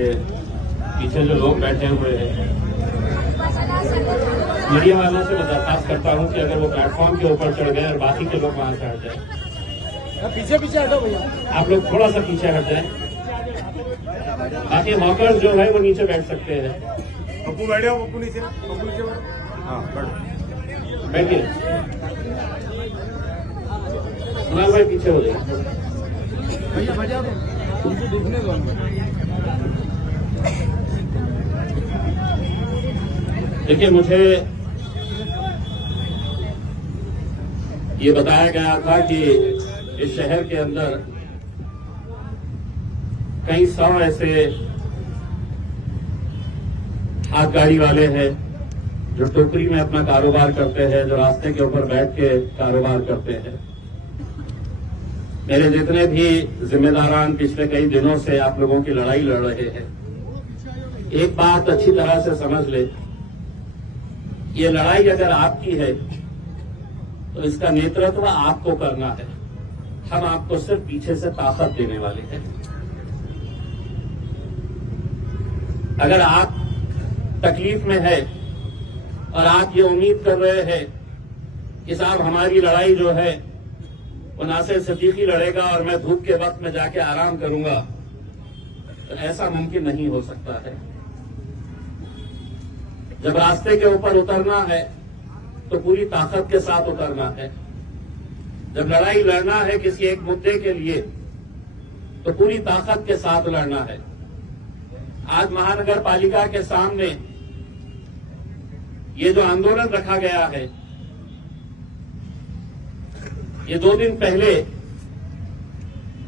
के पीछे जो लोग बैठे हुए हैं, मीडिया वालों से मैं दरखास्त करता हूं कि अगर वो प्लेटफॉर्म के ऊपर चढ़ गए और बाकी के लोग वहां से हट जाए। पीछे पीछे हटो भैया, आप लोग थोड़ा सा पीछे हट जाए, बाकी हॉकर्स जो है वो नीचे बैठ सकते हैं। पप्पू बैठे हो, पप्पू नीचे बैठो। हाँ बैठो, बैठिए। कुणाल भाई पीछे हो जाइए। भैया भैया उनको देखने दो। देखिए, मुझे ये बताया गया था कि इस शहर के अंदर कई 100 ऐसे हाथ गाड़ी वाले हैं जो टोकरी में अपना कारोबार करते हैं, जो रास्ते के ऊपर बैठ के कारोबार करते हैं। मेरे जितने भी जिम्मेदारान पिछले कई दिनों से आप लोगों की लड़ाई लड़ रहे हैं, एक बात अच्छी तरह से समझ ले, ये लड़ाई अगर आपकी है तो इसका नेतृत्व आपको करना है। हम आपको सिर्फ पीछे से ताकत देने वाले हैं। अगर आप तकलीफ में है और आप ये उम्मीद कर रहे हैं कि साहब हमारी लड़ाई जो है वो नासिर सिद्दीकी लड़ेगा और मैं धूप के वक्त में जाके आराम करूंगा, तो ऐसा मुमकिन नहीं हो सकता है। जब रास्ते के ऊपर उतरना है तो पूरी ताकत के साथ उतरना है। जब लड़ाई लड़ना है किसी एक मुद्दे के लिए तो पूरी ताकत के साथ लड़ना है। आज महानगर पालिका के सामने ये जो आंदोलन रखा गया है, ये 2 दिन पहले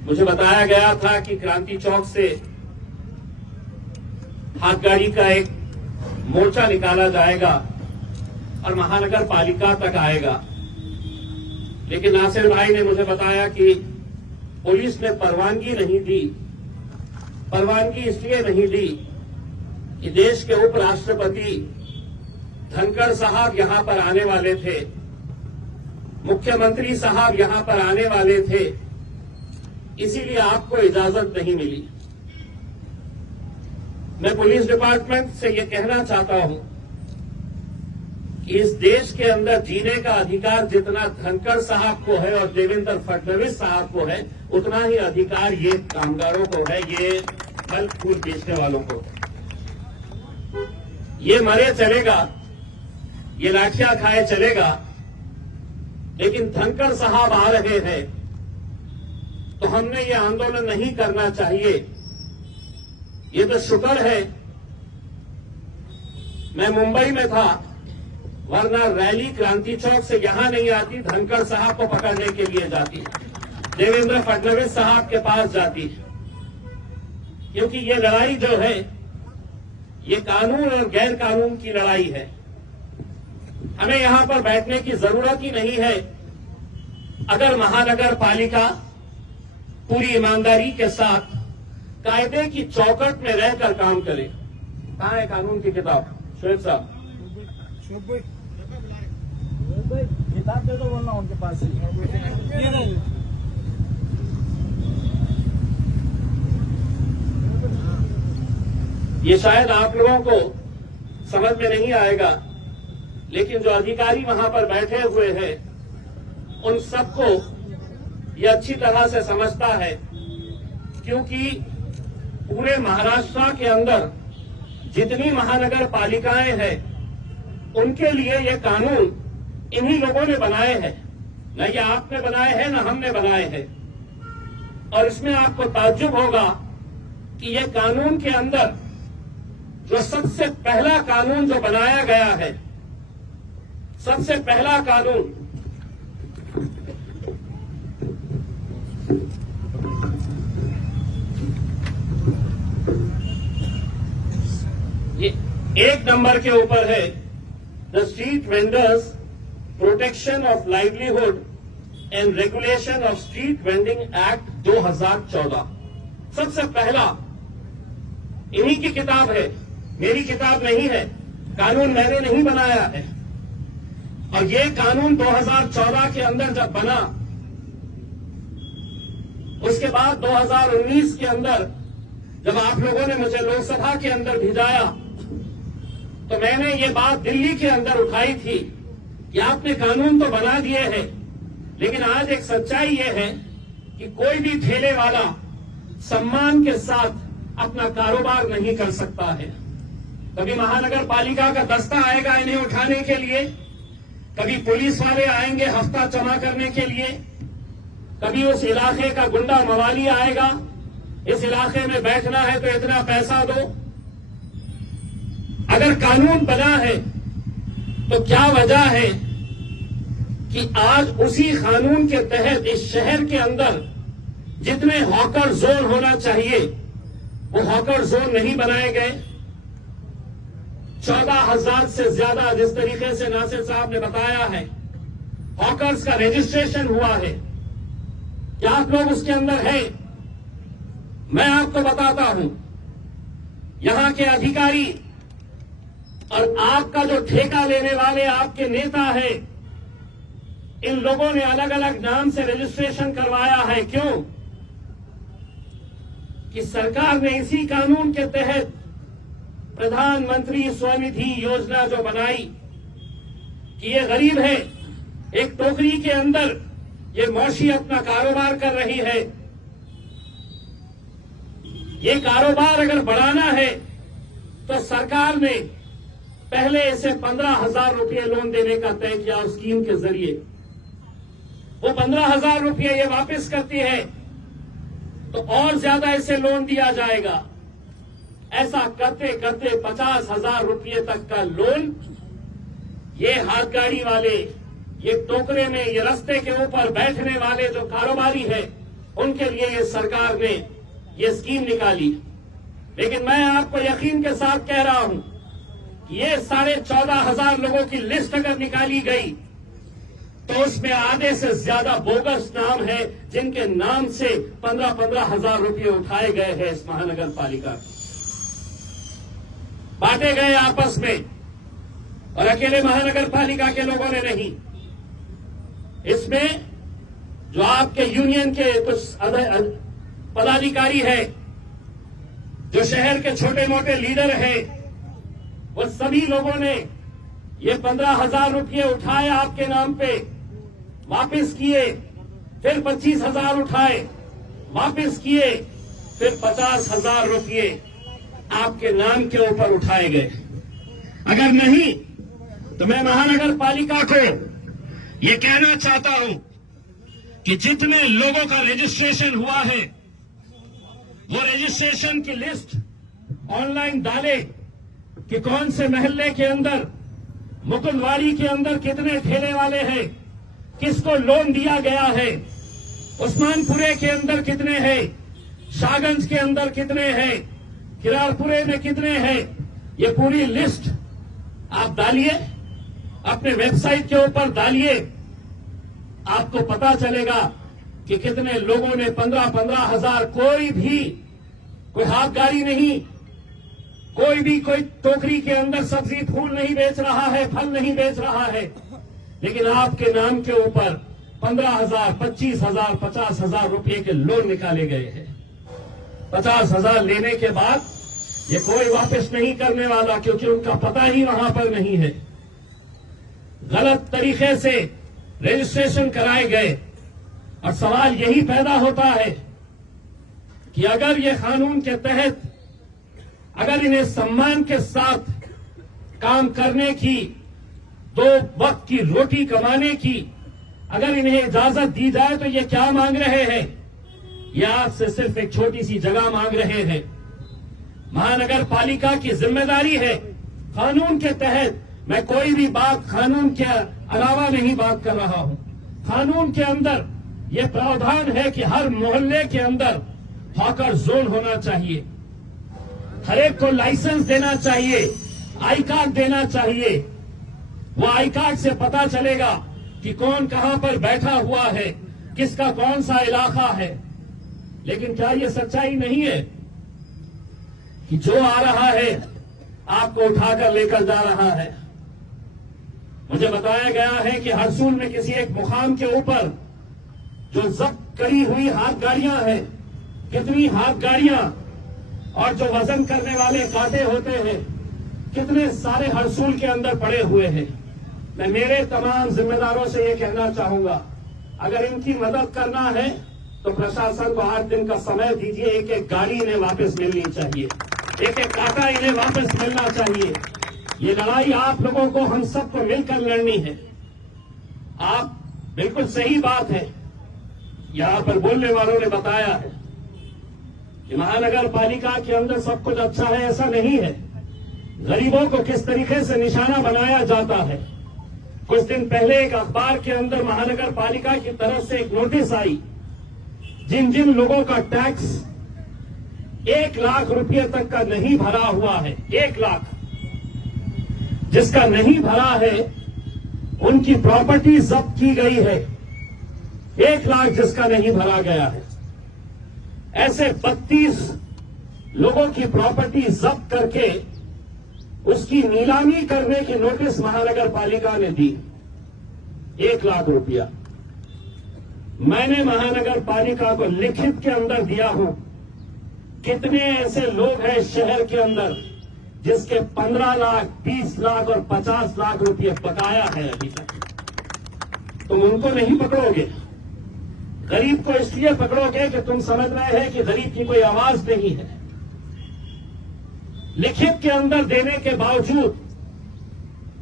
मुझे बताया गया था कि क्रांति चौक से हाथ गाड़ी का एक मोर्चा निकाला जाएगा और महानगर पालिका तक आएगा। लेकिन नासिर भाई ने मुझे बताया कि पुलिस ने परवानगी नहीं दी। परवानगी इसलिए नहीं दी कि देश के उपराष्ट्रपति धनखड़ साहब यहां पर आने वाले थे, मुख्यमंत्री साहब यहां पर आने वाले थे, इसीलिए आपको इजाजत नहीं मिली। मैं पुलिस डिपार्टमेंट से ये कहना चाहता हूं कि इस देश के अंदर जीने का अधिकार जितना धनखड़ साहब को है और देवेंद्र फडणवीस साहब को है, उतना ही अधिकार ये कामगारों को है, ये फल फूल बेचने वालों को। ये मरे चलेगा, ये लाठियां खाए चलेगा, लेकिन धनखड़ साहब आ रहे हैं तो हमने ये आंदोलन नहीं करना चाहिए। ये तो शुक्र है मैं मुंबई में था, वरना रैली क्रांति चौक से यहां नहीं आती, धनखड़ साहब को पकड़ने के लिए जाती, देवेंद्र फडणवीस साहब के पास जाती। क्योंकि ये लड़ाई जो है ये कानून और गैर कानून की लड़ाई है। हमें यहां पर बैठने की जरूरत ही नहीं है अगर महानगर पालिका पूरी ईमानदारी के साथ कायदे की चौकट में रहकर काम करे। कहां है कानून की किताब? शोएब साहब, किताब दे दो, बोलना उनके पास ही। ये शायद आप लोगों को समझ में नहीं आएगा, लेकिन जो अधिकारी वहां पर बैठे हुए हैं उन सबको ये अच्छी तरह से समझता है, क्योंकि पूरे महाराष्ट्र के अंदर जितनी महानगर पालिकाएं हैं उनके लिए ये कानून इन्हीं लोगों ने बनाए हैं। न ये आपने बनाए हैं न हमने बनाए हैं। और इसमें आपको ताज्जुब होगा कि ये कानून के अंदर जो सबसे पहला कानून जो बनाया गया है, सबसे पहला कानून ये 1 नंबर के ऊपर है, the street vendors protection of livelihood and regulation of street vending act 2014। सबसे पहला इन्हीं की किताब है, मेरी किताब नहीं है। कानून मैंने नहीं बनाया है। और ये कानून 2014 के अंदर जब बना, उसके बाद 2019 के अंदर जब आप लोगों ने मुझे लोकसभा के अंदर भिजाया तो मैंने ये बात दिल्ली के अंदर उठाई थी कि आपने कानून तो बना दिए हैं, लेकिन आज एक सच्चाई ये है कि कोई भी ठेले वाला सम्मान के साथ अपना कारोबार नहीं कर सकता है। कभी महानगर पालिका का दस्ता आएगा इन्हें उठाने के लिए, कभी पुलिस वाले आएंगे हफ्ता जमा करने के लिए, कभी उस इलाके का गुंडा मवाली आएगा, इस इलाके में बैठना है तो इतना पैसा दो। अगर कानून बना है तो क्या वजह है कि आज उसी कानून के तहत इस शहर के अंदर जितने हॉकर जोन होना चाहिए वो हॉकर जोन नहीं बनाए गए। 14,000 से ज्यादा, जिस तरीके से नासिर साहब ने बताया है, हॉकर्स का रजिस्ट्रेशन हुआ है। क्या आप लोग उसके अंदर हैं? मैं आपको बताता हूं, यहां के अधिकारी और आपका जो ठेका लेने वाले आपके नेता है, इन लोगों ने अलग अलग नाम से रजिस्ट्रेशन करवाया है। क्यों? कि सरकार ने इसी कानून के तहत प्रधानमंत्री स्वनिधि योजना जो बनाई कि ये गरीब है, एक टोकरी के अंदर ये मौशी अपना कारोबार कर रही है। ये कारोबार अगर बढ़ाना है तो सरकार ने पहले इसे 15,000 रुपये लोन देने का तय किया उस स्कीम के जरिए। वो 15,000 रुपये ये वापस करती है तो और ज्यादा इसे लोन दिया जाएगा। ऐसा करते करते 50,000 रुपये तक का लोन ये हाथ गाड़ी वाले, ये टोकरे में, ये रास्ते के ऊपर बैठने वाले जो कारोबारी है, उनके लिए ये सरकार ने ये स्कीम निकाली। लेकिन मैं आपको यकीन के साथ कह रहा हूं कि ये 14,500 लोगों की लिस्ट अगर निकाली गई तो उसमें आधे से ज्यादा बोगस नाम है जिनके नाम से 15,000 रुपये उठाए गए हैं इस महानगर पालिका, बांटे गए आपस में, और अकेले महानगर पालिका के लोगों ने नहीं। इसमें जो आपके यूनियन के कुछ पदाधिकारी है, जो शहर के छोटे मोटे लीडर हैं, वो सभी लोगों ने ये 15,000 रुपये उठाए आपके नाम पे, वापस किए, फिर 25,000 उठाए, वापस किए, फिर 50,000 रुपये आपके नाम के ऊपर उठाए गए। अगर नहीं तो मैं महानगर पालिका को ये कहना चाहता हूं कि जितने लोगों का रजिस्ट्रेशन हुआ है वो रजिस्ट्रेशन की लिस्ट ऑनलाइन डाले कि कौन से महल्ले के अंदर, मुकुंदवाड़ी के अंदर कितने ठेले वाले हैं, किसको लोन दिया गया है, उस्मानपुरे के अंदर कितने हैं, शाहगंज के अंदर कितने हैं, किरारपुरे में कितने हैं। ये पूरी लिस्ट आप डालिए, अपने वेबसाइट के ऊपर डालिए, आपको पता चलेगा कि कितने लोगों ने 15,000। कोई हाथ गाड़ी नहीं, कोई टोकरी के अंदर सब्जी फूल नहीं बेच रहा है, फल नहीं बेच रहा है, लेकिन आपके नाम के ऊपर 15,000, 25,000, 50,000 रुपये के लोन निकाले गए हैं। 50,000 लेने के बाद ये कोई वापस नहीं करने वाला, क्योंकि उनका पता ही वहां पर नहीं है। गलत तरीके से रजिस्ट्रेशन कराए गए, और सवाल यही पैदा होता है कि अगर ये कानून के तहत, अगर इन्हें सम्मान के साथ काम करने की, 2 वक्त की रोटी कमाने की अगर इन्हें इजाजत दी जाए तो ये क्या मांग रहे हैं? ये आपसे सिर्फ एक छोटी सी जगह मांग रहे हैं। महानगर पालिका की जिम्मेदारी है कानून के तहत। मैं कोई भी बात कानून के अलावा नहीं बात कर रहा हूं। कानून के अंदर यह प्रावधान है कि हर मोहल्ले के अंदर हॉकर जोन होना चाहिए, हर एक को लाइसेंस देना चाहिए, आई कार्ड देना चाहिए। वो आई कार्ड से पता चलेगा कि कौन कहां पर बैठा हुआ है, किसका कौन सा इलाका है। लेकिन क्या ये सच्चाई नहीं है कि जो आ रहा है आपको उठाकर लेकर जा रहा है? मुझे बताया गया है कि हरसूल में किसी एक मुकाम के ऊपर जो जब्त करी हुई हाथ गाड़ियां हैं, कितनी हाथ गाड़ियां और जो वजन करने वाले कांटे होते हैं, कितने सारे हरसूल के अंदर पड़े हुए हैं। मैं मेरे तमाम जिम्मेदारों से ये कहना चाहूंगा, अगर इनकी मदद करना है तो प्रशासन को 8 दिन का समय दीजिए। एक एक गाड़ी इन्हें वापस मिलनी चाहिए, एक एक कांटा इन्हें वापस मिलना चाहिए। ये लड़ाई आप लोगों को, हम सबको मिलकर लड़नी है। आप बिल्कुल सही बात है, यहां पर बोलने वालों ने बताया है कि महानगर पालिका के अंदर सब कुछ अच्छा है, ऐसा नहीं है। गरीबों को किस तरीके से निशाना बनाया जाता है। कुछ दिन पहले एक अखबार के अंदर महानगर पालिका की तरफ से एक नोटिस आई, जिन जिन लोगों का टैक्स 1 लाख रुपए तक का नहीं भरा हुआ है, 1 लाख जिसका नहीं भरा है, उनकी प्रॉपर्टी जब्त की गई है। 1 लाख जिसका नहीं भरा गया है, ऐसे 32 लोगों की प्रॉपर्टी जब्त करके उसकी नीलामी करने की नोटिस महानगर पालिका ने दी। 1 लाख रुपया मैंने महानगर पालिका को लिखित के अंदर दिया हूं। कितने ऐसे लोग हैं शहर के अंदर जिसके 15 लाख, 20 लाख और 50 लाख रुपये बकाया है अभी तक। तुम उनको नहीं पकड़ोगे, गरीब को इसलिए पकड़ोगे कि तुम समझ रहे हैं कि गरीब की कोई आवाज नहीं है। लिखित के अंदर देने के बावजूद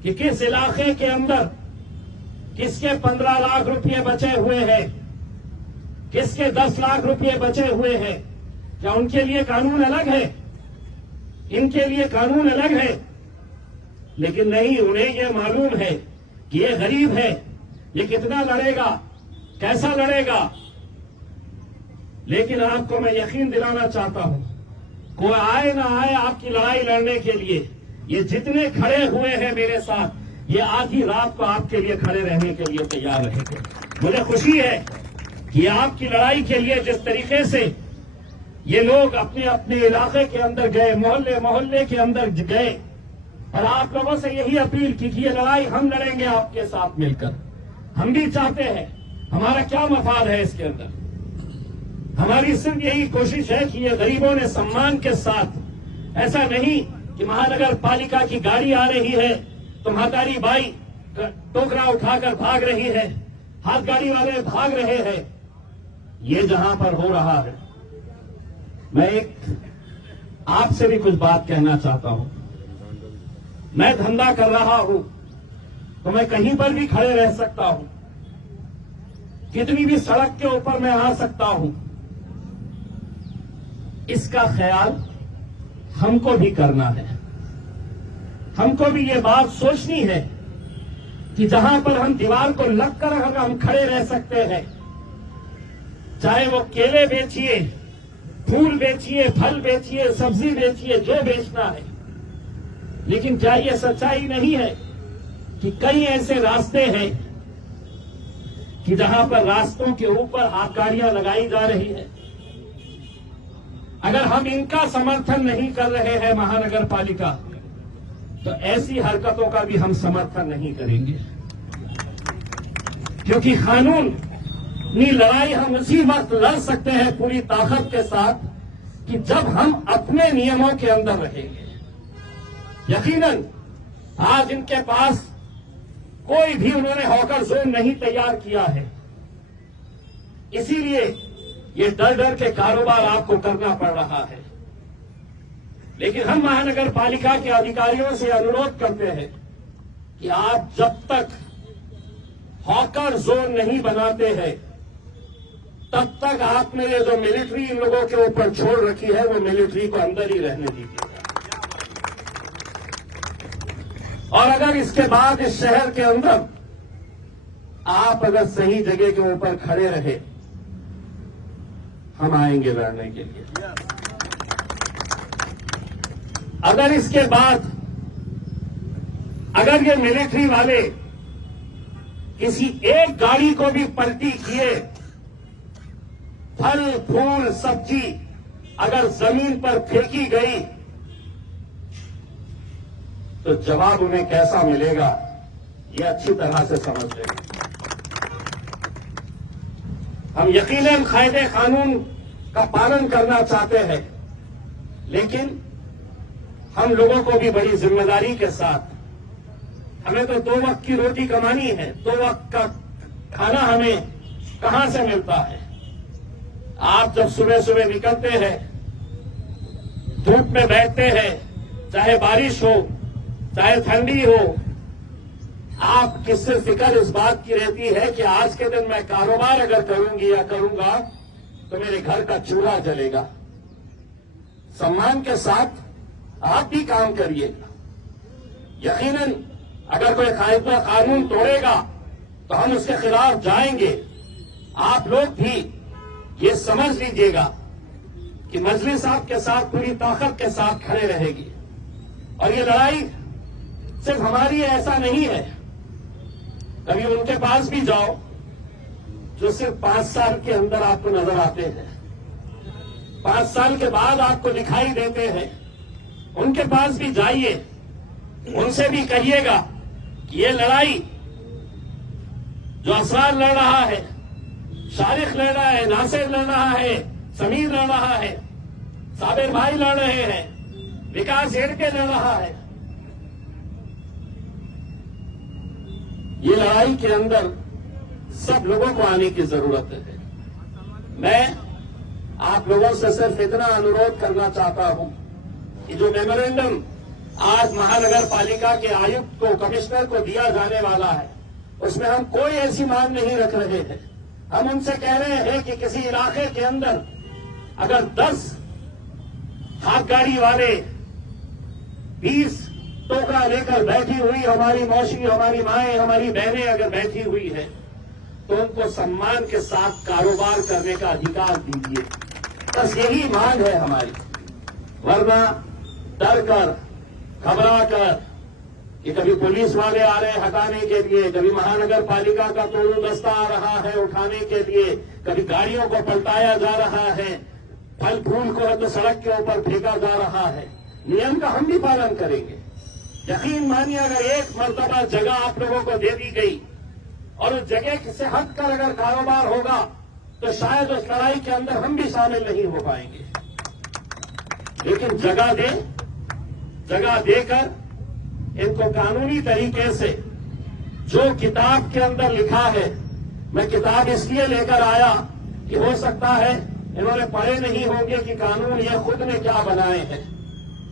कि किस इलाके के अंदर किसके 15 लाख रुपए बचे हुए हैं, किसके 10 लाख रुपए बचे हुए हैं, क्या उनके लिए कानून अलग है? इनके लिए कानून अलग है। लेकिन नहीं, उन्हें यह मालूम है कि ये गरीब है, ये कितना लड़ेगा, कैसा लड़ेगा। लेकिन आपको मैं यकीन दिलाना चाहता हूं, कोई आए ना आए आपकी लड़ाई लड़ने के लिए, ये जितने खड़े हुए हैं मेरे साथ, ये आधी रात को आपके लिए खड़े रहने के लिए तैयार रहेंगे। मुझे खुशी है कि आपकी लड़ाई के लिए जिस तरीके से ये लोग अपने अपने इलाके के अंदर गए, मोहल्ले मोहल्ले के अंदर गए, और आप लोगों से यही अपील की कि ये लड़ाई हम लड़ेंगे आपके साथ मिलकर। हम भी चाहते हैं, हमारा क्या मफाद है इसके अंदर, हमारी सिर्फ यही कोशिश है कि ये गरीबों ने सम्मान के साथ, ऐसा नहीं कि महानगर पालिका की गाड़ी आ रही है तो महातारी बाई टोकरा उठाकर भाग रही है, हाथ गाड़ी वाले भाग रहे हैं। ये जहां पर हो रहा है, मैं एक आपसे भी कुछ बात कहना चाहता हूं। मैं धंधा कर रहा हूं तो मैं कहीं पर भी खड़े रह सकता हूं, कितनी भी सड़क के ऊपर मैं आ सकता हूं। इसका ख्याल हमको भी करना है। हमको भी ये बात सोचनी है कि जहां पर हम दीवार को लगकर अगर हम खड़े रह सकते हैं, चाहे वो केले बेचिए, फूल बेचिए, फल बेचिए, सब्जी बेचिए, जो बेचना है, लेकिन क्या ये सच्चाई नहीं है कि कई ऐसे रास्ते हैं कि जहां पर रास्तों के ऊपर आबकारियां लगाई जा रही है। अगर हम इनका समर्थन नहीं कर रहे हैं महानगर पालिका, तो ऐसी हरकतों का भी हम समर्थन नहीं करेंगे। क्योंकि कानूनी लड़ाई हम उसी वक्त लड़ सकते हैं पूरी ताकत के साथ कि जब हम अपने नियमों के अंदर रहेंगे। यकीनन आज इनके पास कोई भी उन्होंने हॉकर जोन नहीं तैयार किया है, इसीलिए ये डर डर के कारोबार आपको करना पड़ रहा है। लेकिन हम महानगर पालिका के अधिकारियों से अनुरोध करते हैं कि आप जब तक हॉकर जोन नहीं बनाते हैं, तब तक आपने ये जो मिलिट्री इन लोगों के ऊपर छोड़ रखी है, वो मिलिट्री को अंदर ही रहने दीजिए। और अगर इसके बाद इस शहर के अंदर आप अगर सही जगह के ऊपर खड़े रहे, हम आएंगे लड़ने के लिए। अगर इसके बाद अगर ये मिलिट्री वाले किसी एक गाड़ी को भी पलटी किए, फल फूल सब्जी अगर जमीन पर फेंकी गई, तो जवाब उन्हें कैसा मिलेगा ये अच्छी तरह से समझ लेंगे। हम यकीनन कायदे कानून का पालन करना चाहते हैं, लेकिन हम लोगों को भी बड़ी जिम्मेदारी के साथ, हमें तो 2 वक्त की रोटी कमानी है, 2 वक्त का खाना हमें कहां से मिलता है। आप जब सुबह सुबह निकलते हैं, धूप में बैठते हैं, चाहे बारिश हो चाहे ठंडी हो, आप किससे फिक्र इस बात की रहती है कि आज के दिन मैं कारोबार अगर करूंगी या करूंगा तो मेरे घर का चूल्हा जलेगा। सम्मान के साथ आप भी काम करिएगा। यकीनन अगर कोई कानून तोड़ेगा तो हम उसके खिलाफ जाएंगे। आप लोग भी ये समझ लीजिएगा कि मजलिस आपके साथ पूरी ताकत के साथ खड़े रहेगी। और ये लड़ाई सिर्फ हमारी ऐसा नहीं है। कभी उनके पास भी जाओ जो सिर्फ 5 साल के अंदर आपको नजर आते हैं, 5 साल के बाद आपको दिखाई देते हैं, उनके पास भी जाइए, उनसे भी कहिएगा कि ये लड़ाई जो असरार लड़ रहा है, शारिक लड़ रहा है, नासिर लड़ रहा है, समीर लड़ रहा है, साबिर भाई लड़ रहे हैं, विकास हेड़के लड़ रहा है, ये लड़ाई के अंदर सब लोगों को आने की जरूरत है। मैं आप लोगों से सिर्फ इतना अनुरोध करना चाहता हूं कि जो मेमोरेंडम आज महानगर पालिका के आयुक्त को, कमिश्नर को दिया जाने वाला है, उसमें हम कोई ऐसी मांग नहीं रख रहे हैं। हम उनसे कह रहे हैं कि किसी इलाके के अंदर अगर 10 हाथ गाड़ी वाले 20 टोकरा लेकर बैठी हुई हमारी मौसी, हमारी माएं, हमारी बहनें अगर बैठी हुई है तो उनको सम्मान के साथ कारोबार करने का अधिकार दीजिए। बस यही मांग है हमारी। वरना डर कर, घबरा कर कि कभी पुलिस वाले आ रहे हैं हटाने के लिए, कभी महानगर पालिका का तोड़ू दस्ता आ रहा है उठाने के लिए, कभी गाड़ियों को पलटाया जा रहा है, फल फूल को तो सड़क के ऊपर फेंका जा रहा है। नियम का हम भी पालन करेंगे। यकीन मानिए, अगर एक मर्तबा जगह आप लोगों को दे दी गई और उस जगह से हट कर अगर कारोबार होगा तो शायद उस लड़ाई के अंदर हम भी शामिल नहीं हो पाएंगे। लेकिन जगह देकर इनको कानूनी तरीके से जो किताब के अंदर लिखा है, मैं किताब इसलिए लेकर आया कि हो सकता है इन्होंने पढ़े नहीं होंगे कि कानून ये खुद ने क्या बनाए हैं,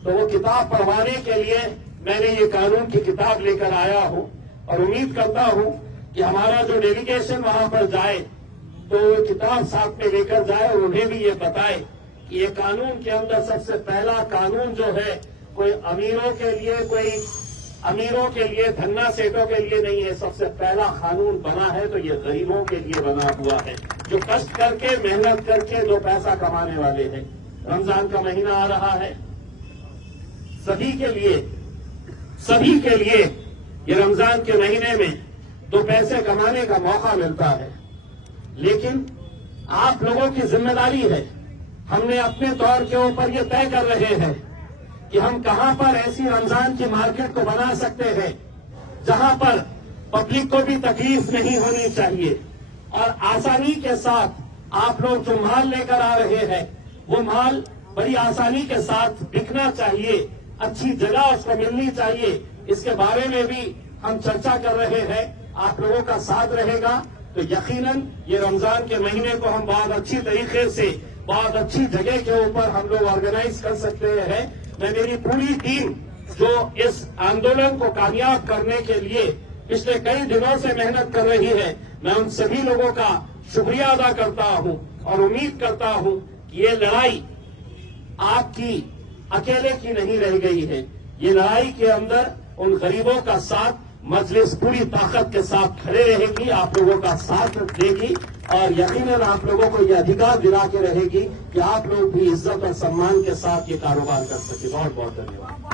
तो वो किताब पढ़वाने के लिए मैंने ये कानून की किताब लेकर आया हूं। और उम्मीद करता हूं कि हमारा जो डेलीगेशन वहां पर जाए तो वो किताब साथ में लेकर जाए और उन्हें भी ये बताए कि ये कानून के अंदर सबसे पहला कानून जो है कोई अमीरों के लिए धन्ना सेठों के लिए नहीं है। सबसे पहला कानून बना है तो ये गरीबों के लिए बना हुआ है, जो कष्ट करके मेहनत करके 2 पैसा कमाने वाले हैं। रमजान का महीना आ रहा है, सभी के लिए ये रमजान के महीने में 2 पैसे कमाने का मौका मिलता है। लेकिन आप लोगों की जिम्मेदारी है, हमने अपने तौर के ऊपर ये तय कर रहे हैं कि हम कहां पर ऐसी रमजान की मार्केट को बना सकते हैं जहां पर पब्लिक को भी तकलीफ नहीं होनी चाहिए और आसानी के साथ आप लोग जो माल लेकर आ रहे हैं वो माल बड़ी आसानी के साथ बिकना चाहिए, अच्छी जगह उसको मिलनी चाहिए। इसके बारे में भी हम चर्चा कर रहे हैं। आप लोगों का साथ रहेगा तो यकीनन ये रमजान के महीने को हम बहुत अच्छी तरीके से, बहुत अच्छी जगह के ऊपर हम लोग ऑर्गेनाइज कर सकते हैं। मैं मेरी पूरी टीम जो इस आंदोलन को कामयाब करने के लिए पिछले कई दिनों से मेहनत कर रही है, मैं उन सभी लोगों का शुक्रिया अदा करता हूं और उम्मीद करता हूं कि ये लड़ाई आपकी अकेले की नहीं रह गई है। ये लड़ाई के अंदर उन गरीबों का साथ मजलिस पूरी ताकत के साथ खड़े रहेगी, आप लोगों का साथ देगी और यकीनन आप लोगों को ये अधिकार दिला के रहेगी कि आप लोग भी इज्जत और सम्मान के साथ ये कारोबार कर सके। बहुत बहुत धन्यवाद।